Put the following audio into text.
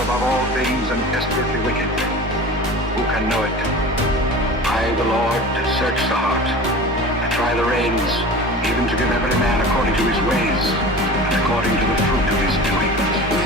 dreadful above all things and desperately wicked. Who can know it? I, the Lord, search the heart, I try the reins, even to give every man according to his ways, and according to the fruit of his doings.